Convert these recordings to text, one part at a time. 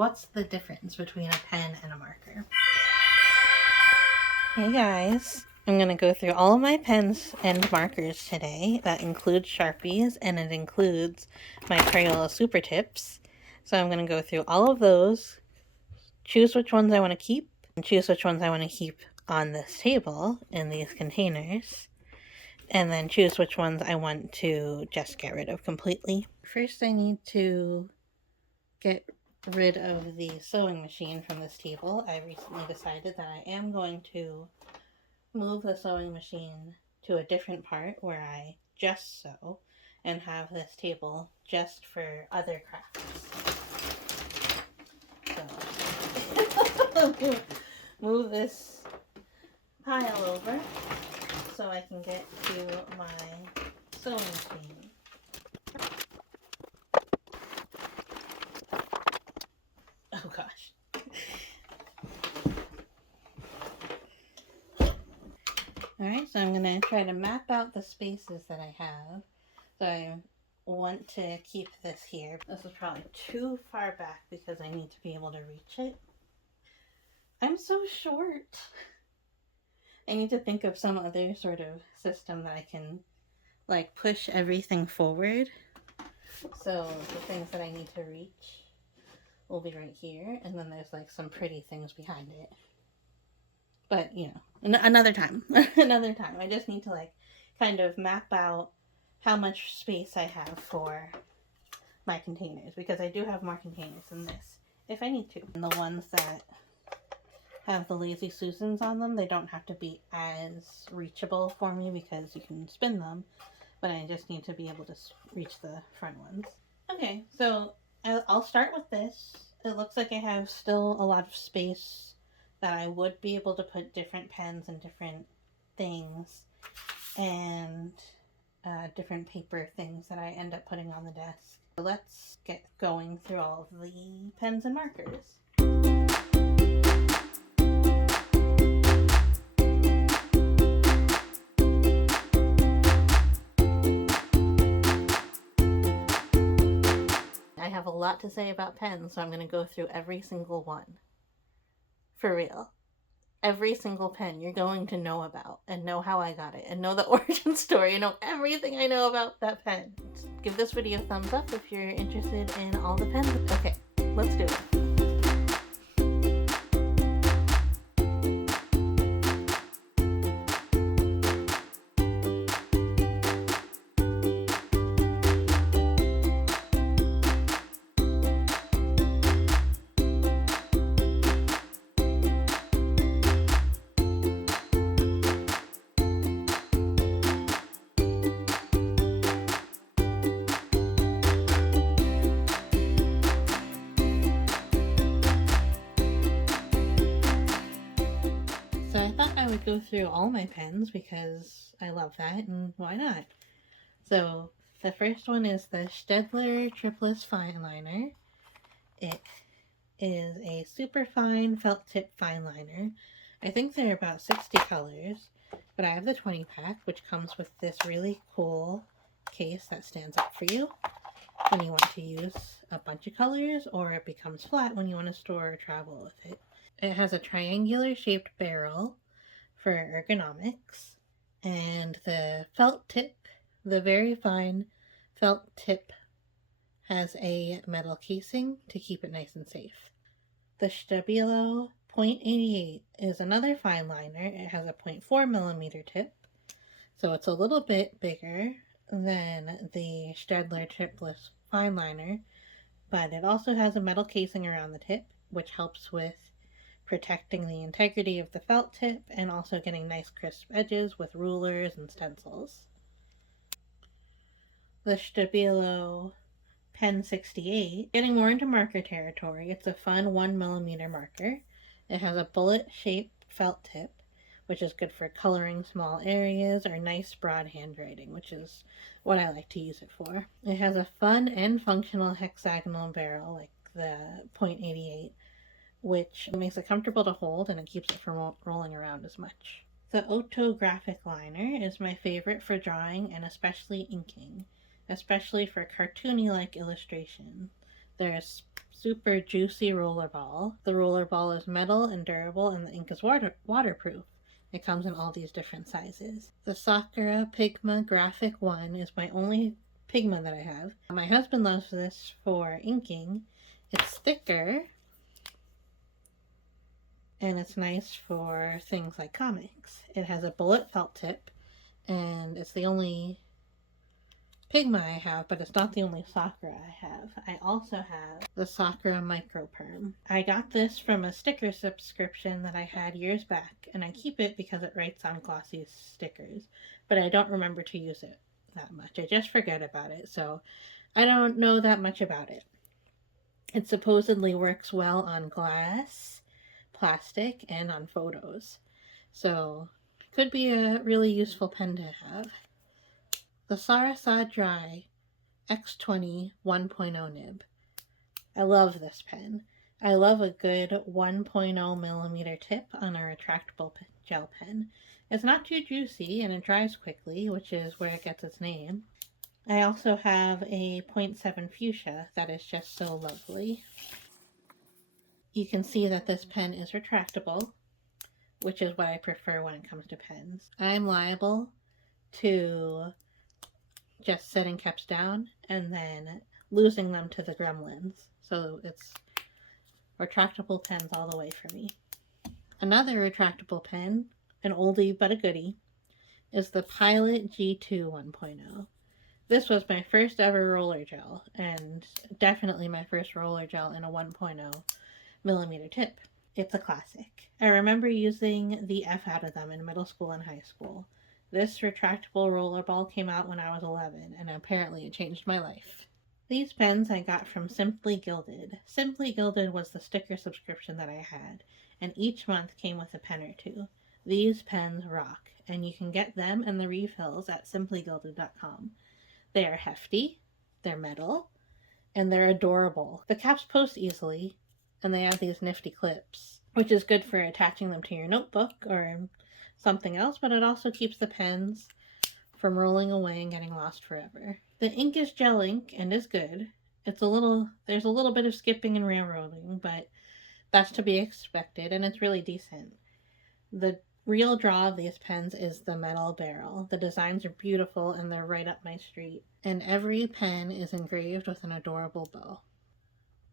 what's the difference between a pen and a marker? Hey guys, I'm going to go through all of my pens and markers today. That includes Sharpies and it includes my Crayola Super Tips. So I'm going to go through all of those, choose which ones I want to keep, and choose which ones I want to keep on this table in these containers, and then choose which ones I want to just get rid of completely. First I need to get rid of the sewing machine from this table. I recently decided that I am going to move the sewing machine to a different part where I just sew and have this table just for other crafts. So move this pile over so I can get to my sewing machine. Oh gosh. Alright, so I'm going to try to map out the spaces that I have. So I want to keep this here. This is probably too far back because I need to be able to reach it. I'm so short. I need to think of some other sort of system that I can like push everything forward. So the things that I need to reach will be right here, and then there's like some pretty things behind it. But you know, another time. Another time. I just need to like kind of map out how much space I have for my containers, because I do have more containers than this if I need to. And the ones that have the Lazy Susans on them, they don't have to be as reachable for me because you can spin them, but I just need to be able to reach the front ones. Okay, so I'll start with this. It looks like I have still a lot of space that I would be able to put different pens and different things and different paper things that I end up putting on the desk. So let's get going through all of the pens and markers. I have a lot to say about pens, so I'm going to go through every single one. For real. Every single pen you're going to know about and know how I got it and know the origin story and know everything I know about that pen. Give this video a thumbs up if you're interested in all the pens. Okay, let's do it. So I thought I would go through all my pens because I love that, and why not? So the first one is the Staedtler Triplus Fine Liner. It is a super fine felt tip fine liner. I think there are about 60 colors, but I have the 20 pack, which comes with this really cool case that stands up for you when you want to use a bunch of colors, or it becomes flat when you want to store or travel with it. It has a triangular shaped barrel for ergonomics, and the felt tip, the very fine felt tip, has a metal casing to keep it nice and safe. The Stabilo .88 is another fine liner. It has a 0.4mm tip, so it's a little bit bigger than the Staedtler Triplus fine liner, but it also has a metal casing around the tip, which helps with protecting the integrity of the felt tip and also getting nice crisp edges with rulers and stencils. The Stabilo Pen 68, getting more into marker territory. It's a fun 1mm marker. It has a bullet-shaped felt tip, which is good for coloring small areas or nice broad handwriting, which is what I like to use it for. It has a fun and functional hexagonal barrel like the .88, which makes it comfortable to hold and it keeps it from rolling around as much. The Otographic liner is my favorite for drawing and especially inking, especially for cartoony-like illustration. There's super juicy rollerball. The rollerball is metal and durable, and the ink is waterproof. It comes in all these different sizes. The Sakura Pigma Graphic 1 is my only Pigma that I have. My husband loves this for inking. It's thicker, and it's nice for things like comics. It has a bullet felt tip, and it's the only Pigma I have, but it's not the only Sakura I have. I also have the Sakura Micro Perm. I got this from a sticker subscription that I had years back, and I keep it because it writes on glossy stickers, but I don't remember to use it that much. I just forget about it, so I don't know that much about it. It supposedly works well on glass, plastic, and on photos, so could be a really useful pen to have. The Sarasa Dry X20 1.0 nib. I love this pen. I love a good 1.0 millimeter tip on a retractable gel pen. It's not too juicy and it dries quickly, which is where it gets its name. I also have a 0.7 fuchsia that is just so lovely. You can see that this pen is retractable, which is what I prefer when it comes to pens. I'm liable to just setting caps down and then losing them to the gremlins. So it's retractable pens all the way for me. Another retractable pen, an oldie but a goodie, is the Pilot G2 1.0. This was my first ever roller gel, and definitely my first roller gel in a 1.0 millimeter tip. It's a classic. I remember using the F out of them in middle school and high school. This retractable rollerball came out when I was 11, and apparently it changed my life. These pens I got from Simply Gilded. Simply Gilded was the sticker subscription that I had, and each month came with a pen or two. These pens rock, and you can get them and the refills at simplygilded.com. They are hefty, they're metal, and they're adorable. The caps post easily, and they have these nifty clips, which is good for attaching them to your notebook or something else, but it also keeps the pens from rolling away and getting lost forever. The ink is gel ink and is good. There's a little bit of skipping and railroading, but that's to be expected, and it's really decent. The real draw of these pens is the metal barrel. The designs are beautiful and they're right up my street. And every pen is engraved with an adorable bow.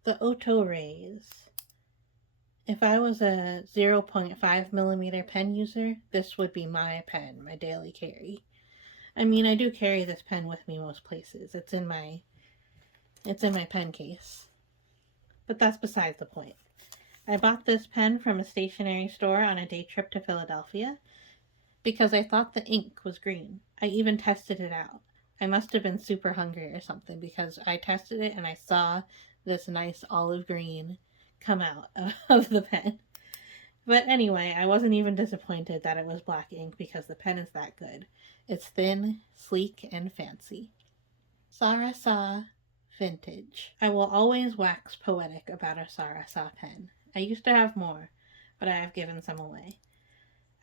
The Auto Rays. If I was a 0.5 millimeter pen user, this would be my pen, my daily carry. I mean, I do carry this pen with me most places. It's in my pen case. But that's besides the point. I bought this pen from a stationery store on a day trip to Philadelphia because I thought the ink was green. I even tested it out. I must have been super hungry or something because I tested it and I saw this nice olive green come out of the pen. But anyway, I wasn't even disappointed that it was black ink because the pen is that good. It's thin, sleek, and fancy. Sarasa Vintage. I will always wax poetic about a Sarasa pen. I used to have more, but I have given some away.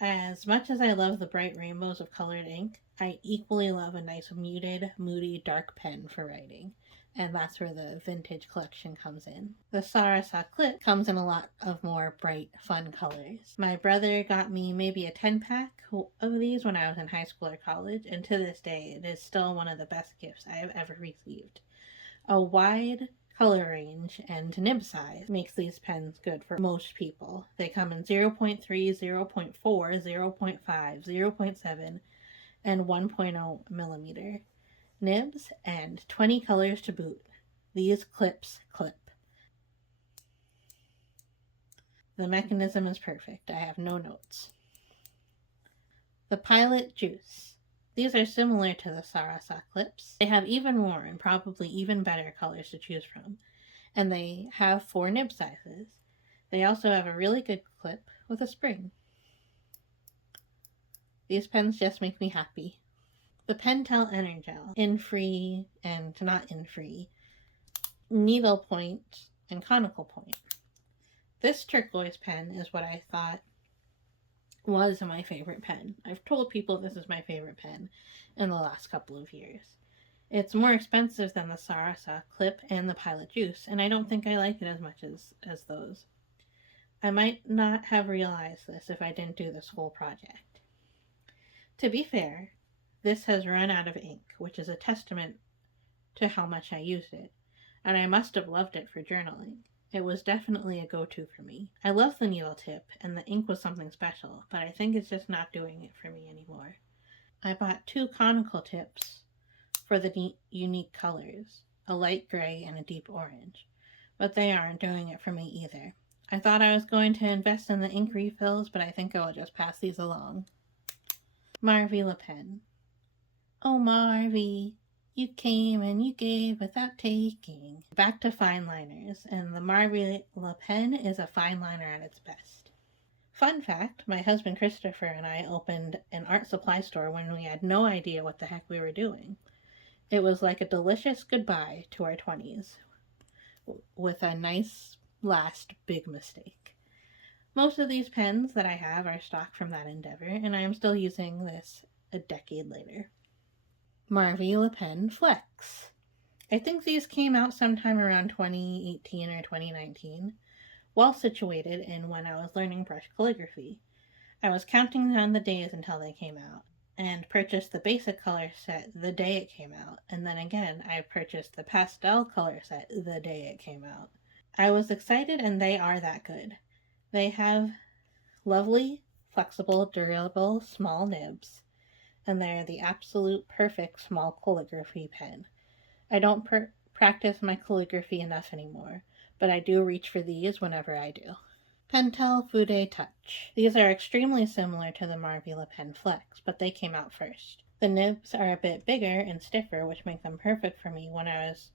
As much as I love the bright rainbows of colored ink, I equally love a nice muted, moody, dark pen for writing. And that's where the vintage collection comes in. The Sarasa Clip comes in a lot of more bright, fun colors. My brother got me maybe a 10-pack of these when I was in high school or college, and to this day, it is still one of the best gifts I have ever received. A wide color range and nib size makes these pens good for most people. They come in 0.3, 0.4, 0.5, 0.7, and 1.0 millimeter nibs, and 20 colors to boot. These clips clip. The mechanism is perfect. I have no notes. The Pilot Juice. These are similar to the Sarasa clips. They have even more and probably even better colors to choose from, and they have 4 nib sizes. They also have a really good clip with a spring. These pens just make me happy. The Pentel Energel, in-free and not in-free, needle point and conical point. This turquoise pen is what I thought was my favorite pen. I've told people this is my favorite pen in the last couple of years. It's more expensive than the Sarasa Clip and the Pilot Juice, and I don't think I like it as much as those. I might not have realized this if I didn't do this whole project. To be fair, this has run out of ink, which is a testament to how much I used it, and I must have loved it for journaling. It was definitely a go-to for me. I love the needle tip, and the ink was something special, but I think it's just not doing it for me anymore. I bought 2 conical tips for the unique colors, a light gray and a deep orange, but they aren't doing it for me either. I thought I was going to invest in the ink refills, but I think I will just pass these along. Marvy Le Pen. Oh, Marvy, you came and you gave without taking. Back to fine liners, and the Marvy Le Pen is a fine liner at its best. Fun fact, my husband Christopher and I opened an art supply store when we had no idea what the heck we were doing. It was like a delicious goodbye to our 20s, with a nice last big mistake. Most of these pens that I have are stock from that endeavor, and I am still using this a decade later. Marvy Le Pen Flex. I think these came out sometime around 2018 or 2019, well situated in when I was learning brush calligraphy. I was counting down the days until they came out, and purchased the basic color set the day it came out, and then again I purchased the pastel color set the day it came out. I was excited, and they are that good. They have lovely, flexible, durable, small nibs, and they're the absolute perfect small calligraphy pen. I don't practice my calligraphy enough anymore, but I do reach for these whenever I do. Pentel Fude Touch. These are extremely similar to the Marvy Le Pen Flex, but they came out first. The nibs are a bit bigger and stiffer, which make them perfect for me when I was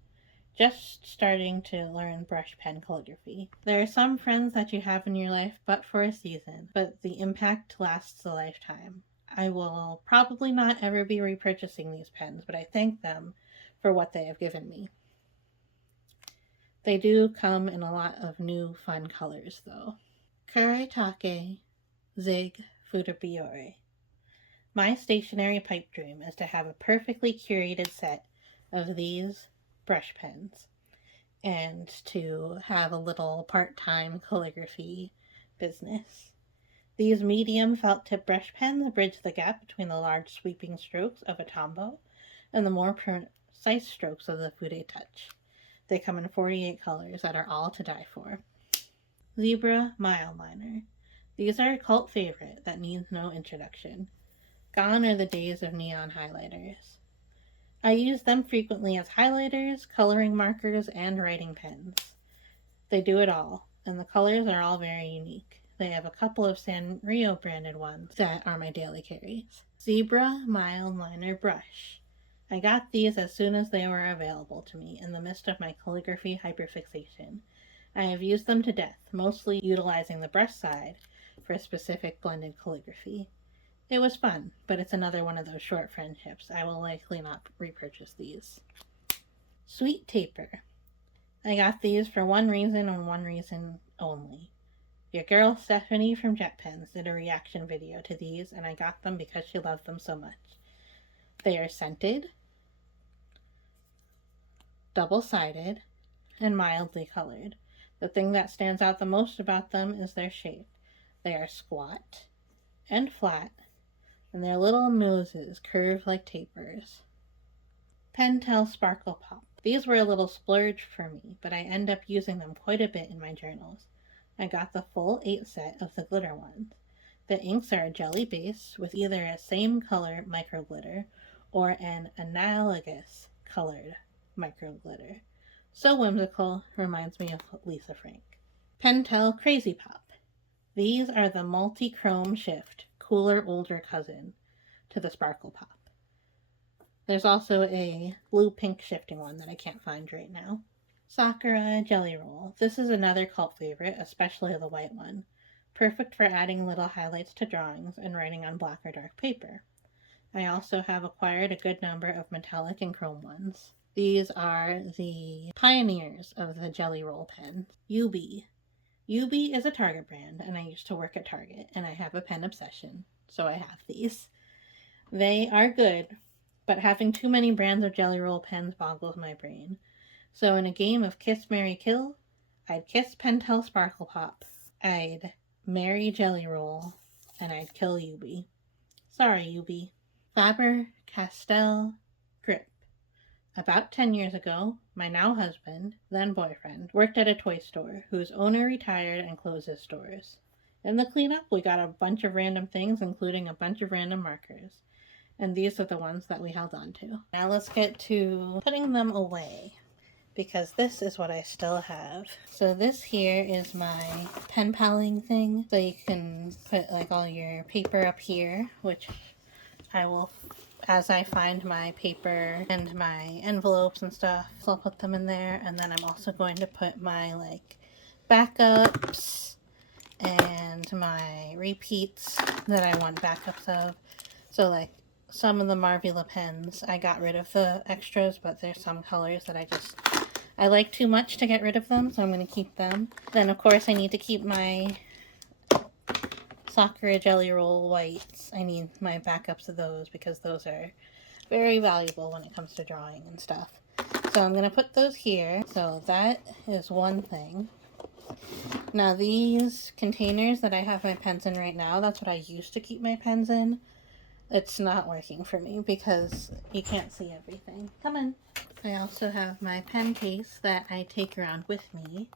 just starting to learn brush pen calligraphy. There are some friends that you have in your life but for a season, but the impact lasts a lifetime. I will probably not ever be repurchasing these pens, but I thank them for what they have given me. They do come in a lot of new fun colors though. Kuretake Zig Fudabiore. My stationary pipe dream is to have a perfectly curated set of these brush pens and to have a little part-time calligraphy business. These medium felt tip brush pens bridge the gap between the large sweeping strokes of a Tombow and the more precise strokes of the Fude Touch. They come in 48 colors that are all to die for. Zebra Mile Liner. These are a cult favorite that needs no introduction. Gone are the days of neon highlighters. I use them frequently as highlighters, coloring markers, and writing pens. They do it all, and the colors are all very unique. They have a couple of Sanrio branded ones that are my daily carries. Zebra Mild Liner Brush. I got these as soon as they were available to me in the midst of my calligraphy hyperfixation. I have used them to death, mostly utilizing the brush side for specific blended calligraphy. It was fun, but it's another one of those short friendships. I will likely not repurchase these. Sweet Taper. I got these for one reason and one reason only. Your girl Stephanie from Jet Pens did a reaction video to these, and I got them because she loved them so much. They are scented, double-sided, and mildly colored. The thing that stands out the most about them is their shape. They are squat and flat, and their little noses curve like tapers. Pentel Sparkle Pop. These were a little splurge for me, but I end up using them quite a bit in my journals. I got the full 8 set of the glitter ones. The inks are a jelly base with either a same color micro glitter or an analogous colored micro glitter. So whimsical, reminds me of Lisa Frank. Pentel Crazy Pop. These are the multi-chrome shift, cooler older cousin to the Sparkle Pop. There's also a blue-pink shifting one that I can't find right now. Sakura Jelly Roll. This is another cult favorite, especially the white one. Perfect for adding little highlights to drawings and writing on black or dark paper. I also have acquired a good number of metallic and chrome ones. These are the pioneers of the Jelly Roll pen. Yubi. Yubi is a Target brand, and I used to work at Target, and I have a pen obsession, so I have these. They are good, but having too many brands of Jelly Roll pens boggles my brain. So in a game of Kiss, Marry, Kill, I'd kiss Pentel Sparkle Pop, I'd marry Jelly Roll, and I'd kill Yubi. Sorry, Yubi. Faber-Castell Grip. About 10 years ago, my now husband, then boyfriend, worked at a toy store whose owner retired and closed his stores. In the cleanup, we got a bunch of random things, including a bunch of random markers. And these are the ones that we held on to. Now let's get to putting them away, because this is what I still have. So this here is my pen paling thing. So you can put like all your paper up here, which I will, as I find my paper and my envelopes and stuff, so I'll put them in there. And then I'm also going to put my like backups and my repeats that I want backups of. So like some of the Marvula pens, I got rid of the extras, but there's some colors that I like too much to get rid of them, so I'm going to keep them. Then of course I need to keep my Sakura Jelly Roll whites. I need my backups of those because those are very valuable when it comes to drawing and stuff. So I'm going to put those here. So that is one thing. Now these containers that I have my pens in right now, that's what I used to keep my pens in. It's not working for me because you can't see everything. Come on. I also have my pen case that I take around with me,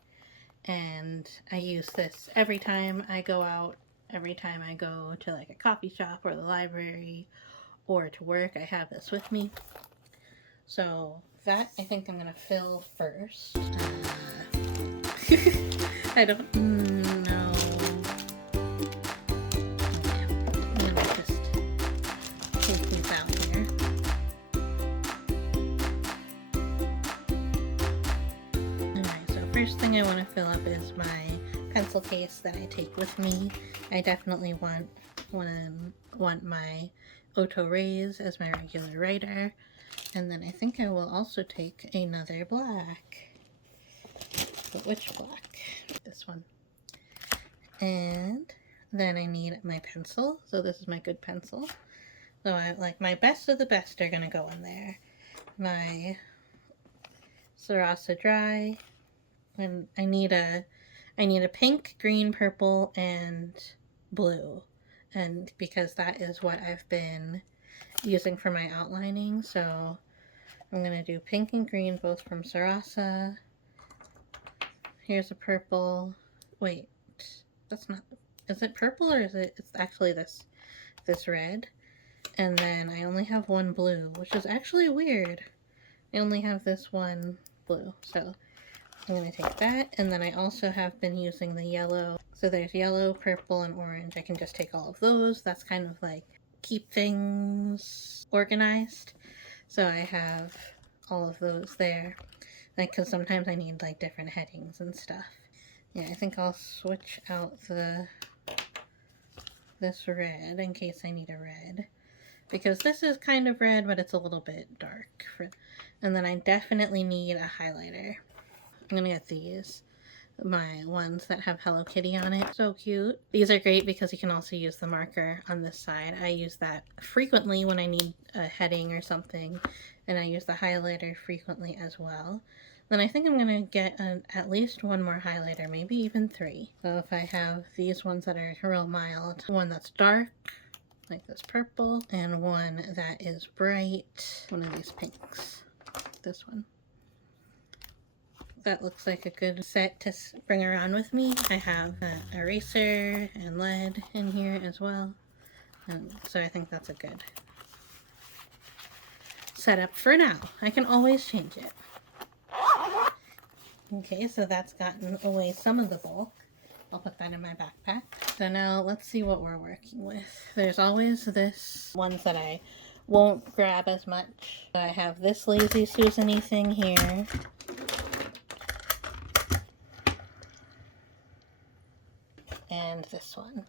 and I use this every time I go out, every time I go to like a coffee shop or the library or to work. I have this with me. So that I think I'm gonna fill first. I don't know. I'm gonna just take these out here. Alright, so first thing I want to fill up is my pencil case that I take with me. I definitely want my Auto Rays as my regular writer. And then I think I will also take another black. But which black? This one. And then I need my pencil. So this is my good pencil. So I like my best of the best are gonna go in there. My Sarasa Dry. And I need a pink, green, purple, and blue. And because that is what I've been using for my outlining, so I'm gonna do pink and green both from Sarasa. Here's a purple. Wait, that's not, is it purple or is it, it's actually this red. And then I only have one blue, which is actually weird. I only have this one blue, so I'm going to take that. And then I also have been using the yellow. So there's yellow, purple, and orange. I can just take all of those. That's kind of like keep things organized. So I have all of those there. Like, because sometimes I need like different headings and stuff. Yeah, I think I'll switch out this red in case I need a red. Because this is kind of red, but it's a little bit dark. And then I definitely need a highlighter. I'm gonna get these, my ones that have Hello Kitty on it. So cute. These are great because you can also use the marker on this side. I use that frequently when I need a heading or something, and I use the highlighter frequently as well. Then I think I'm gonna get at least one more highlighter, maybe even 3. So if I have these ones that are real mild, one that's dark, like this purple, and one that is bright, one of these pinks, this one. That looks like a good set to bring around with me. I have an eraser and lead in here as well. And so I think that's a good setup for now. I can always change it. Okay, so that's gotten away some of the bulk. I'll put that in my backpack. So now let's see what we're working with. There's always this ones that I won't grab as much. I have this Lazy Susan-y thing here. And this one.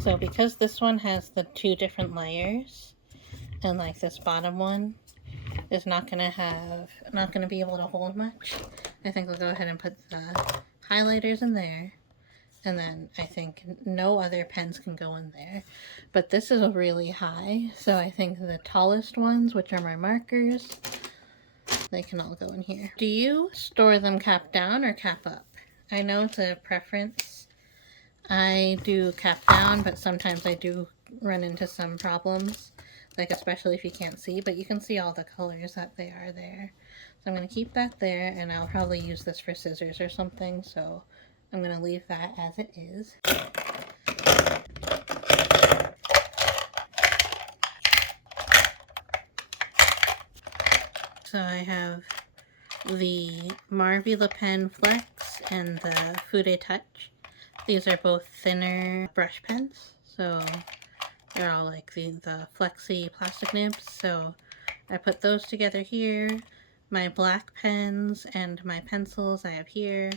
So because this one has the 2 different layers, and like this bottom one is not gonna be able to hold much, I think we'll go ahead and put the highlighters in there, And then I think no other pens can go in there. But this is really high, so I think the tallest ones, which are my markers, they can all go in here. Do you store them cap down or cap up? I know it's a preference. I do cap down, but sometimes I do run into some problems, like especially if you can't see, but you can see all the colors that they are there. So I'm going to keep that there, and I'll probably use this for scissors or something, so I'm going to leave that as it is. So I have the Marvila Pen Flex and the Fude Touch. These are both thinner brush pens, so they're all like the flexi plastic nibs. So I put those together here. My black pens and my pencils I have here,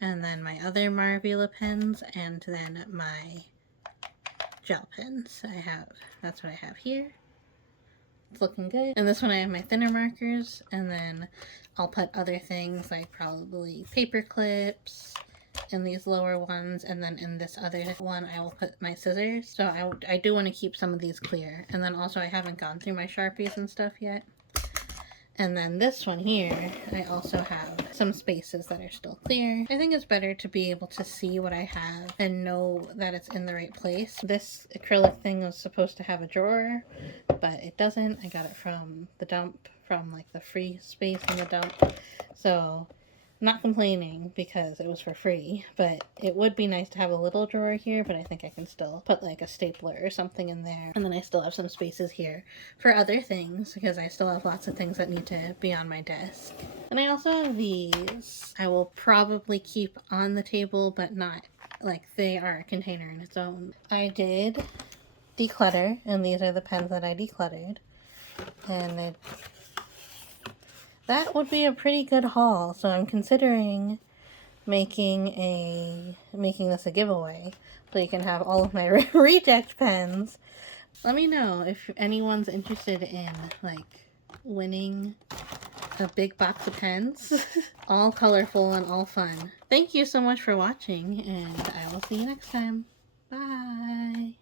and then my other Marvila pens, and then my gel pens I have. That's what I have here. It's looking good. And this one I have my thinner markers, and then I'll put other things like probably paper clips in these lower ones, and then in this other one I will put my scissors. So I do want to keep some of these clear. And then also I haven't gone through my Sharpies and stuff yet. And then this one here, I also have some spaces that are still clear. I think it's better to be able to see what I have and know that it's in the right place. This acrylic thing was supposed to have a drawer, but it doesn't. I got it from the dump, from like the free space in the dump. So I'm not complaining because it was for free, but it would be nice to have a little drawer here, but I think I can still put like a stapler or something in there. And then I still have some spaces here for other things because I still have lots of things that need to be on my desk. And I also have these. I will probably keep on the table, but not like they are a container in its own. I did declutter, and these are the pens that I decluttered. And that would be a pretty good haul, so I'm considering making this a giveaway so you can have all of my reject pens. Let me know if anyone's interested in like winning a big box of pens. All colorful and all fun. Thank you so much for watching, and I will see you next time. Bye!